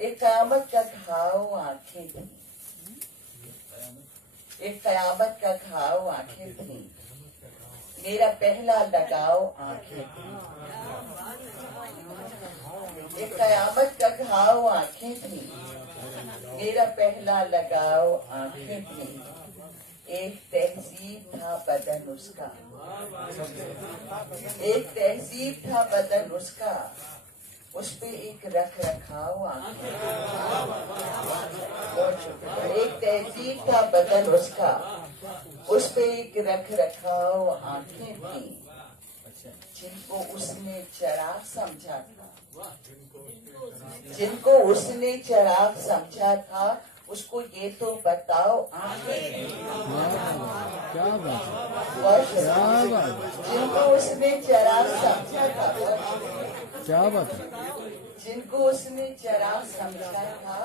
एक कयामत का घाव आंखें थी, एक कयामत का घाव आंखें थी, मेरा पहला लगाव आंखें थी। एक कयामत का घाव आंखें थी, मेरा पहला लगाव आंखें थी। एक तहजीब था बदन उसका, एक तहजीब था बदन उसका, उस पे एक रख रखाव आंखें थी। एक तहजीब था बदन उसका, उस पे एक रख रखाव आंखें थी। जिनको उसने चिराग समझा था, जिनको उसने चिराग समझा था, उसको ये तो बताओ आंखें। क्या बात जिनको उसने चिराग समझा था, क्या बात है। जिनको उसने चिराग समझा था,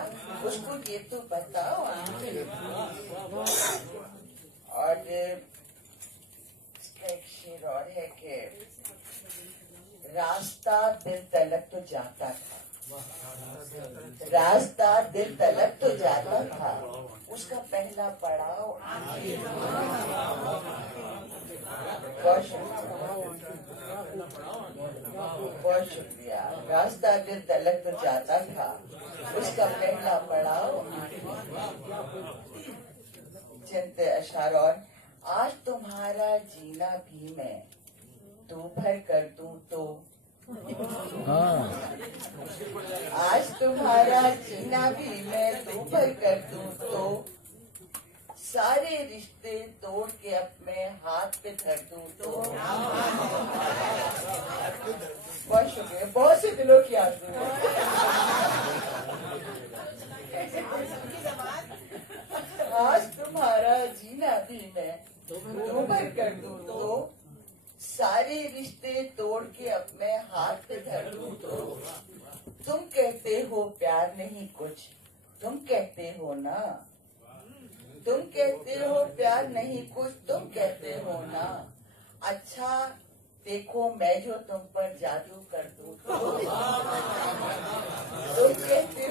उसको ये तो बताओ आंखें। और इसका एक शेर और है कि रास्ता दिल तलक तो जाता था, रास्ता दिल तलक तो जाता था, उसका पहला पड़ाव आंखें। बहुत शुक्रिया। रास्ता दिल तलक तो जाता था, उसका पहला पड़ाव आंखें। चंद अशआर और आज तुम्हारा जीना भी मैं तू भर कर दूं तो, आज तुम्हारा जीना भी मैं तू भर कर दूं तो, सारे रिश्ते तोड़ के अब मैं हाथ पे धर दूं तो। बहुत शुक्रिया, बहुत से दिलों की आरज़ू है। आज तुम्हारा जीना भी मैं तू भर कर दूं तो, सारे रिश्ते तोड़ के अब मैं हाथ पे धर दूं तो। तुम कहते हो प्यार नहीं कुछ, तुम कहते हो ना, तुम कहते हो प्यार नहीं कुछ, तुम कहते हो ना। अच्छा देखो मैं जो तुम पर जादू कर दूं तो। तुम कहते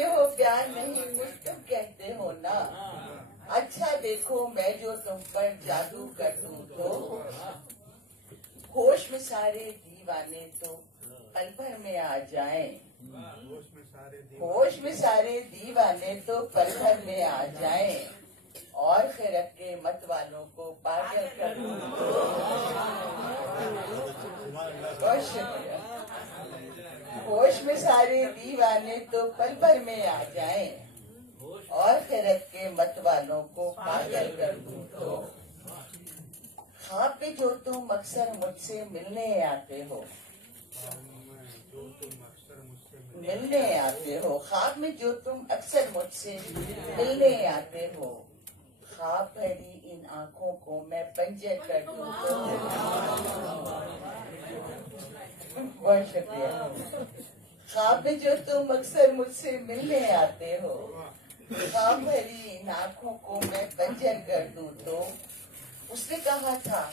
हो प्यार नहीं कुछ, तुम कहते हो ना। अच्छा देखो मैं जो तुम पर जादू कर दूं तो। होश में सारे दीवाने तो पल भर में आ जाएं, होश में सारे दीवाने तो पल भर में आ जाएं, और खैरत के मत वालों को पागल कर दूं तो। बहुत शुक्रिया। होश में सारे दीवाने तो पल भर में आ जाएं, और खैरत के मत वालों को पागल कर दूं तो। ख्वाब में जो तुम अक्सर मुझसे मिलने आते हो, मिलने आते हो, ख्वाब में जो तुम अक्सर मुझसे मिलने आते हो, ख्वाब भरी इन आंखों को मैं बंजर कर दूं तो। बहुत शुक्रिया। ख्वाब में जो तुम अक्सर मुझसे मिलने आते हो, ख्वाब भरी इन आंखों को मैं बंजर कर दूं तो। उसने कहा था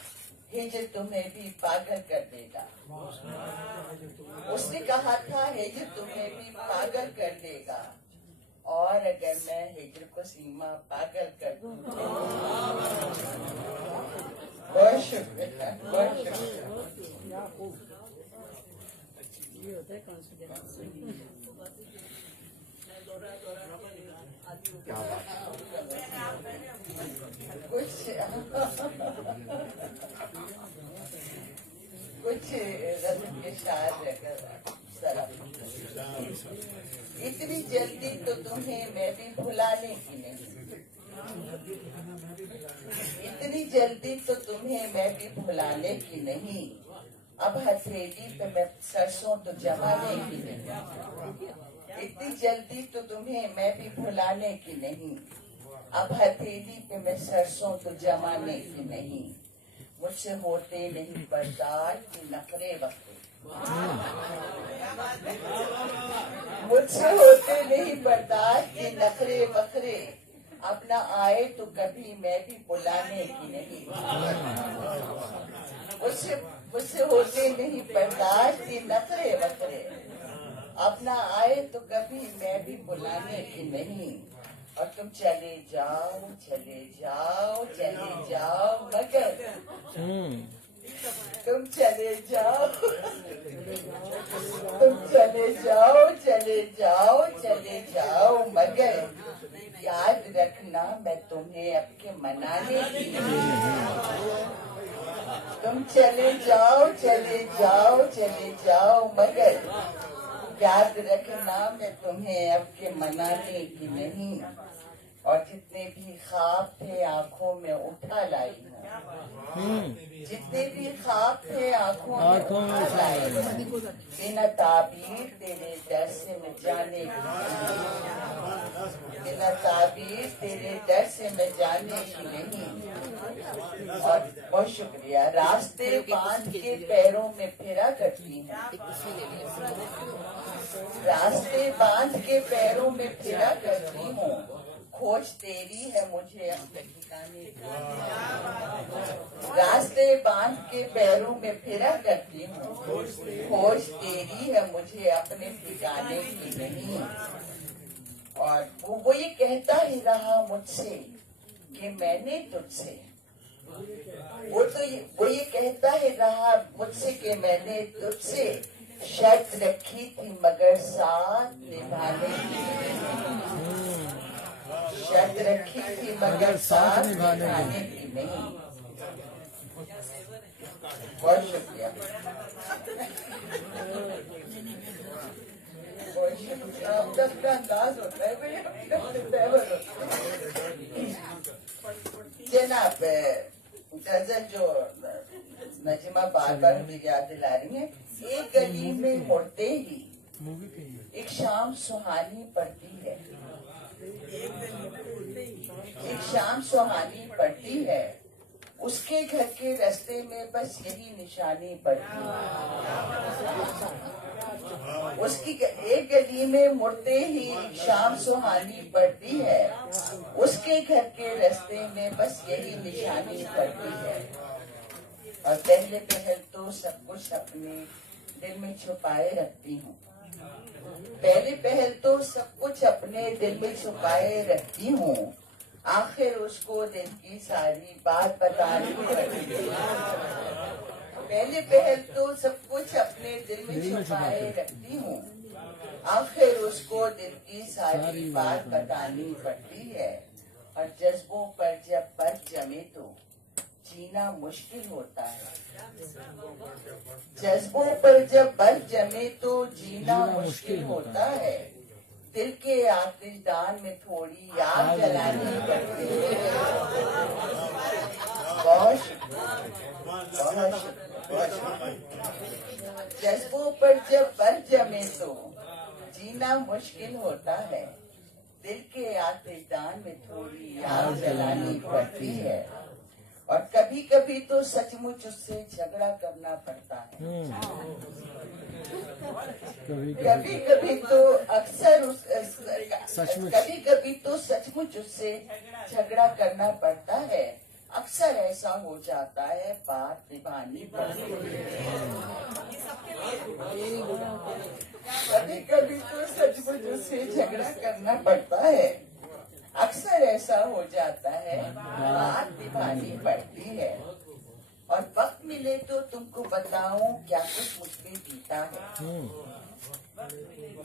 हिजर तुम्हें भी पागल कर देगा, उसने कहा था हिजर तुम्हें भी पागल कर देगा, और अगर मैं हिजर को सीमा पागल कर दूं तो। बहुत शुक्रिया, बहुत शुक्रिया। कुछ रत्न के शायर इतनी जल्दी तो तुम्हें मैं भी भुलाने की नहीं, इतनी जल्दी तो तुम्हें मैं भी भुलाने की नहीं। अब हथेली पे मैं सरसों तो जमाने की नहीं, इतनी जल्दी तो तुम्हें मैं भी भुलाने की नहीं। अब हथेली पे मैं सरसों तो जमाने की नहीं। मुझसे होते नहीं बर्दाश्त की नखरे वक्रे, मुझसे होते नहीं बर्दाश्त की नखरे वखरे। अब न आए तो कभी मैं भी बुलाने की नहीं, मुझसे होते नहीं बर्दाश्त की नखरे वखरे। अपना आए तो कभी मैं भी बुलाने की नहीं, और तुम चले जाओ चले जाओ चले जाओ, मगर तुम चले जाओ, तुम चले जाओ चले जाओ चले जाओ, मगर याद रखना मैं तुम्हें अब के मनाने की नहीं। तुम चले जाओ चले जाओ चले जाओ, मगर याद रखना मैं तुम्हें अब के मनाने की नहीं, और जितने भी ख्वाब थे आंखों में उठा लाई हूँ, जितने भी ख्वाब थे आंखों में उठा लाई हूँ, बिना ताबीर तेरे डर से मैं जाने की नहीं, बिना ताबीर तेरे डर से मैं जाने की नहीं। और बहुत शुक्रिया। रास्ते बांध के पैरों में फिरा करती हूँ, रास्ते बांध के पैरों में फिरा करती हूँ, खोज तेरी है मुझे अपने ठिकाने की। रास्ते बांध के पैरों में फिरा करती हूँ, खोज तेरी है मुझे अपने ठिकाने की नहीं। और वो ये कहता ही रहा मुझसे कि मैंने तुझसे, वो ये कहता ही रहा मुझसे कि मैंने तुझसे शर्त रखी थी मगर साथ निभाने की, शर्त रखी थी मगर साथ निभाने की नहीं। बहुत शुक्रिया। सबका अंदाज होता है भाई, जनाब गजल जो नजीमा बार बार मुझे याद दिला रही है, एक गली में मुड़ते ही एक शाम सुहानी पड़ती है, एक शाम सुहानी पड़ती है, उसके घर के रास्ते में बस यही निशानी पड़ती है। उसकी एक गली में मुड़ते ही शाम सुहानी पड़ती है, उसके घर के रास्ते में बस यही निशानी पड़ती है। और पहले पहल तो सब कुछ अपने दिल में छुपाए रखती हूँ, पहले पहल तो सब कुछ अपने दिल में छुपाए रखती हूँ, आखिर उसको दिल की सारी बात बतानी पड़ती है। पहले पहल तो सब कुछ अपने दिल में छुपाए रखती हूँ, आखिर उसको दिल की सारी बात बतानी पड़ती है। और जज्बों पर जब बर्फ जमे तो जीना मुश्किल होता है, जज्बों पर जब बर्फ जमे तो जीना मुश्किल होता है, दिल के आतिशदान में थोड़ी आग जलानी पड़ती है। बहुत जज्बों पर जब बर्फ जमे तो जीना मुश्किल होता है, दिल के आतिशदान में थोड़ी आग जलानी पड़ती है। और कभी कभी तो सचमुच उससे झगड़ा करना पड़ता है, कभी कभी तो अक्सर कभी कभी तो सचमुच उससे झगड़ा करना पड़ता है, अक्सर ऐसा हो जाता है बात निभानी पड़ती है। कभी कभी तो सचमुच उससे झगड़ा करना पड़ता है, अक्सर ऐसा हो जाता है बात निभानी पड़ती है। और वक्त मिले तो तुमको बताऊं क्या कुछ मुझ पे बीता है,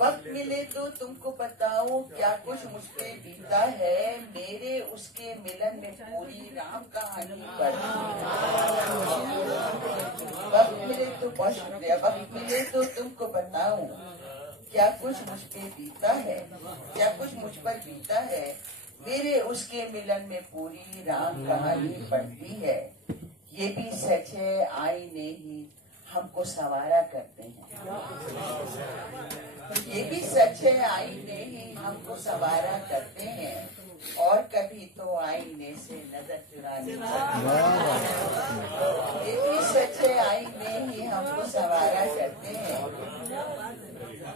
वक्त मिले तो तुमको बताऊं क्या कुछ मुझ पे बीता है, मेरे उसके मिलन में पूरी राम कहानी पड़ती है। वक्त मिले तो बहुत शुक्रिया। वक्त मिले तो तुमको बताऊं क्या कुछ मुझ पे बीता है, क्या कुछ मुझ पर बीता है, मेरे उसके मिलन में पूरी राम कहानी पड़ती है। ये भी सच है आईने ही हमको सवारा करते हैं, ये भी सच है आईने ही हमको सवारा करते हैं, और कभी तो आईने से नजर चुराने लगते हैं। ये भी सच है आईने ही हमको सवारा करते हैं,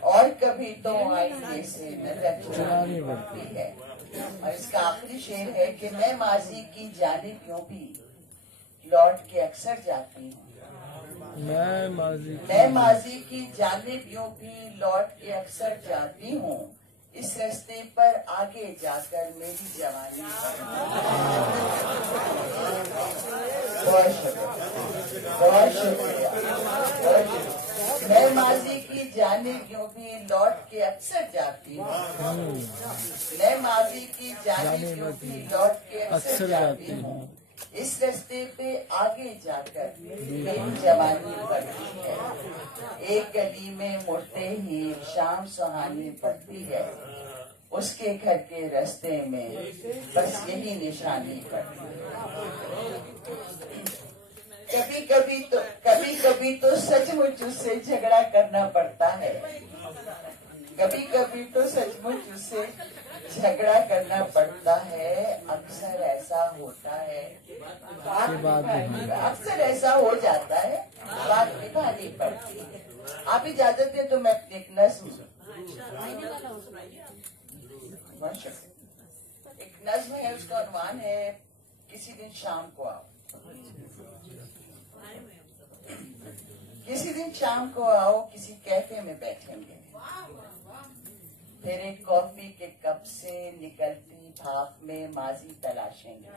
और कभी तो आईने से नजर चुरानी पड़ती है। और इसका आखिरी शेर है कि मैं माजी की जानिब यूं भी लौट के अक्सर जाती हूँ, मैं माजी की जानिब यूं भी लौट के अक्सर जाती हूँ, इस रास्ते पर आगे जाकर मेरी जवानी बहुत शुक्रिया, बहुत शुक्रिया, बहुत शुक्रिया। मैं माजी की जानिब यूं भी लौट के अक्सर जाती हूँ, मैं माजी की जानिब यूं भी लौट के अक्सर जाती हूँ, इस रास्ते पे आगे जाकर मेरी जवानी बढ़ती है। एक गली में मुड़ते ही शाम सुहानी पड़ती है, उसके घर के रास्ते में बस यही निशानी पड़ती है। कभी कभी तो सचमुच उससे झगड़ा करना पड़ता है, कभी कभी तो सचमुच उससे झगड़ा करना पड़ता है। अक्सर ऐसा होता है, अक्सर ऐसा हो जाता है, बात निभानी पड़ती है। आप इजाजत दें तो मैं एक नज्म है, उसका अनुमान है किसी दिन शाम को आओ, किसी दिन शाम को आओ, किसी कैफे में बैठेंगे, फिर एक कॉफी के कप से निकलती भाप में माजी तलाशेंगे।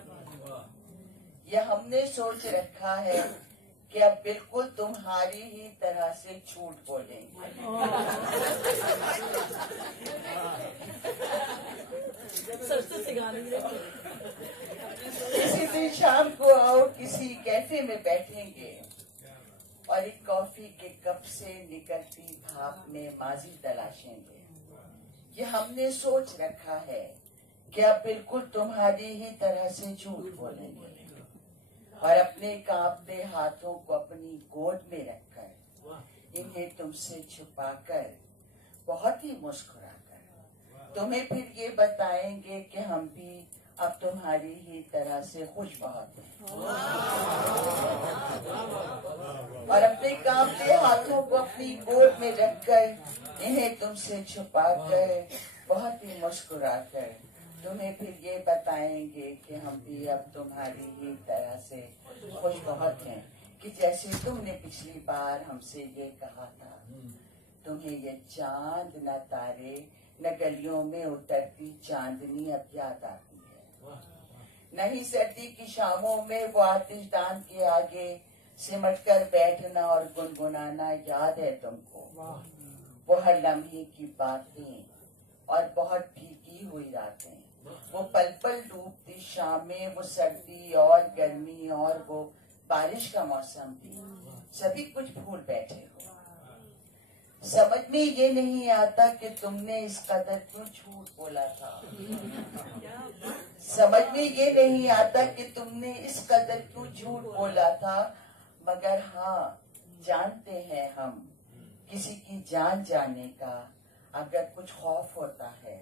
यह हमने सोच रखा है कि अब बिल्कुल तुम्हारी ही तरह से झूठ बोलेंगे। किसी दिन शाम को आओ, किसी कैफे में बैठेंगे और एक कॉफी के कप से निकलती भाप में माजी तलाशेंगे। ये हमने सोच रखा है कि अब बिल्कुल तुम्हारी ही तरह से झूठ बोलेंगे और अपने कांपते हाथों को अपनी गोद में रखकर इन्हें तुमसे छुपाकर बहुत ही मुस्कुराकर तुम्हें फिर ये बताएंगे कि हम भी अब तुम्हारी ही तरह से खुश बहुत हैं और अपने कांपते हाथों को अपनी गोद में रखकर इन्हें तुमसे छुपाकर बहुत ही मुस्कुराकर तुम्हें फिर ये बताएंगे कि हम भी अब तुम्हारी ही तरह से खुश बहुत हैं कि जैसे तुमने पिछली बार हमसे ये कहा था, तुम्हें ये चांद न तारे न गलियों में उतरती चांदनी अब याद आती है, नहीं सर्दी की शामों में वो आतिशदान के आगे सिमट कर बैठना और गुनगुनाना याद है तुमको, वो हर लम्हे की बातें और बहुत भीगी हुई रातें, वो पल पल डूबती शामें, वो सर्दी और गर्मी और वो बारिश का मौसम भी, सभी कुछ भूल बैठे हो। समझ में ये नहीं आता कि तुमने इस कदर क्यों झूठ बोला था, समझ में ये नहीं आता कि तुमने इस कदर क्यों झूठ बोला था। मगर हाँ, जानते हैं हम किसी की जान जाने का अगर कुछ खौफ होता है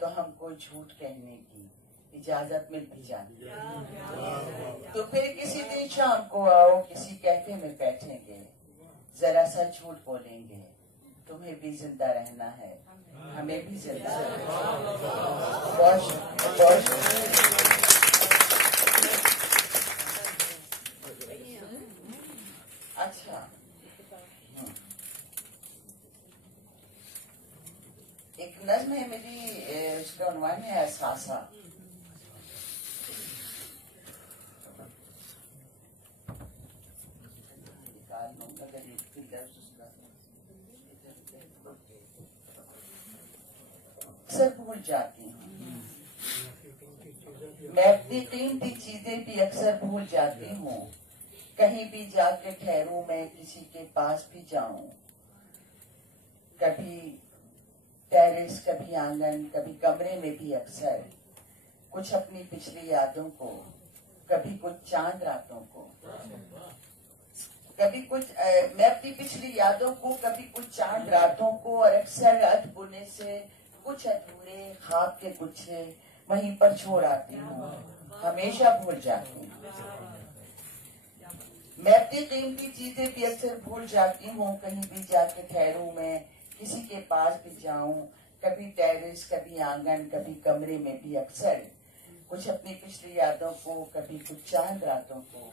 तो हमको झूठ कहने की इजाजत मिल भी जाती है। तो फिर किसी दिन शाम को आओ, किसी कैफे में बैठेंगे, जरा सा झूठ बोलेंगे, तुम्हें भी जिंदा रहना है, हमें भी जिंदा रहना है। बहुत शुक्रिया, बहुत शुक्रिया। अच्छा, एक नज्म है मेरी, उसका उन्वान है एहसासा। अक्सर भूल जाती हूँ मैं, अपनी कीमती चीजें भी अक्सर भूल जाती हूँ, कहीं भी जाके ठहरूं मैं, किसी के पास भी जाऊं, कभी टेरेस कभी आंगन कभी कमरे में भी अक्सर कुछ अपनी पिछली यादों को, कभी कुछ चांद रातों को, कभी कुछ मैं अपनी पिछली यादों को, कभी कुछ चांद रातों को, और अक्सर रात बुने से कुछ अधूरे ख्वाब के गुच्छे वहीं पर छोड़ आती हूँ, हमेशा भूल जाती हूँ। मैं अपनी कीमती चीजें भी अक्सर भूल जाती हूँ, कहीं भी जाके ठहरूं मैं, किसी के पास भी जाऊं, कभी टेरेस कभी आंगन कभी कमरे में भी अक्सर कुछ अपनी पिछली यादों को, कभी कुछ चांद रातों को,